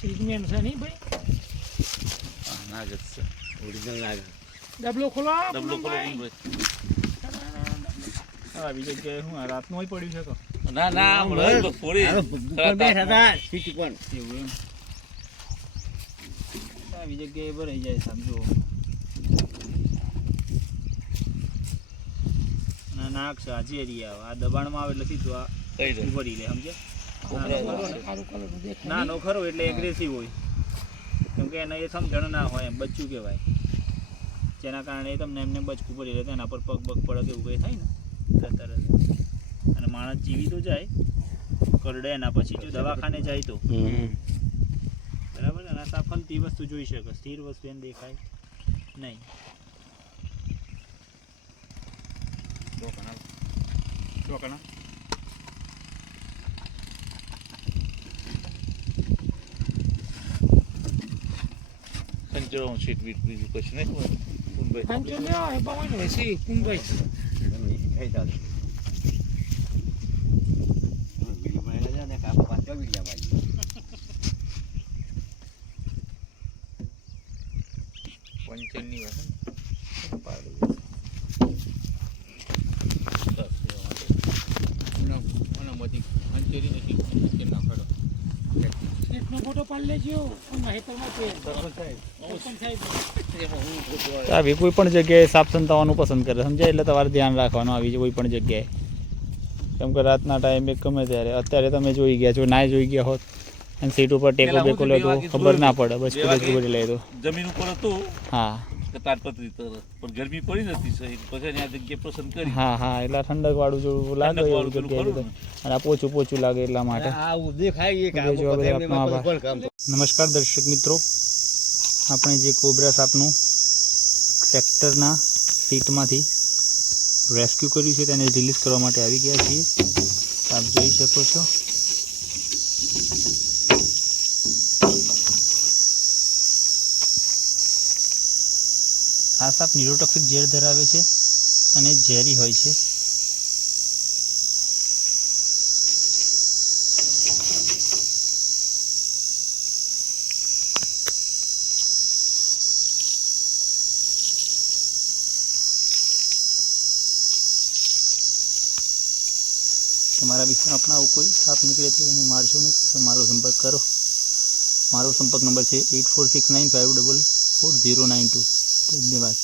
સિલ્કમેન છે નહીં ભાઈ? નાગ જ છે ઓરિજિનલ નાગ. ડબલો ખોલો ડબલો ખોલો ભાઈ. આવી જગ્યાએ હું આ રાતનું હોય પડ્યું છે તો ના ના હમણાં તો થોડી સીટી પણ એવું એમ આવી જગ્યાએ ભરાઈ જાય સમજો. ના નાક છે આજે એરિયા આ દબાણમાં આવે એટલે સીધું આ કઈ દે ભરી લે સમજે. સારું કલર દેખાય. નાનો ખરો એટલે એગ્રેસિવ હોય કેમ કે એને એ સમજણ ના હોય એમ બચ્ચું કહેવાય જેના કારણે તમને એમને બચકું પડી રહે એના પર પગ પગ પડે એવું કંઈ થાય ને તરત અને માણસ જીવી તો જાય કરડે એના પછી જો દવાખાને જાય તો બરાબર અને આ ફલતી વસ્તુ જોઈ શકે સ્થિર વસ્તુ એને દેખાય નહીં. ડોકણા સંચરો સીટ બીટ બીજું કશું નહીં કુંભાઈ પાંચો લ્યો એ બાવન હોય છે કુંભાઈ કઈ ચાલે બીડી મળે છે ને કાપા પાછો બીડી આવાય. પંચની વાત નો ફોટો પાડી લેજો આવી કોઈ પણ જગ્યાએ સાપ સંતાવવાનું પસંદ કરે સમજાય એટલે તમારે ધ્યાન રાખવાનું આવી કોઈ પણ જગ્યાએ કેમ કે રાતના ટાઈમે ગમે ત્યારે અત્યારે તમે જોઈ ગયા જો ના જોઈ ગયા હોત અને સીટ ઉપર ટેકો બેકો લે તો ખબર ના પડે બસ કુદરતી લે તો જમીન ઉપર હતું હા તાડપત્રી તરફ પણ ગરમી પડી નથી સહી પછી આ જગ્યાએ પસંદ કરી. હા હા એટલે ઠંડક વાળું જેવું લાગે એવું જગ્યાએ અને આ પોચું પોચું લાગે એટલા માટે. નમસ્કાર દર્શક મિત્રો, આપણે જે કોબરા સાપનું સેક્ટરના સીટમાંથી રેસ્ક્યુ કર્યું છે તેને રિલીઝ કરવા માટે આવી ગયા છીએ. આપ જોઈ શકો છો આ સાપ ન્યુરોટોક્સિક ઝેર ધરાવે છે અને ઝેરી હોય છે. તમારા વિસ્તારમાં પણ આવું કોઈ સાપ નીકળે તો એને મારશો નહીં તો મારો સંપર્ક કરો. મારો સંપર્ક નંબર છે 8469544092. ધન્યવાદ.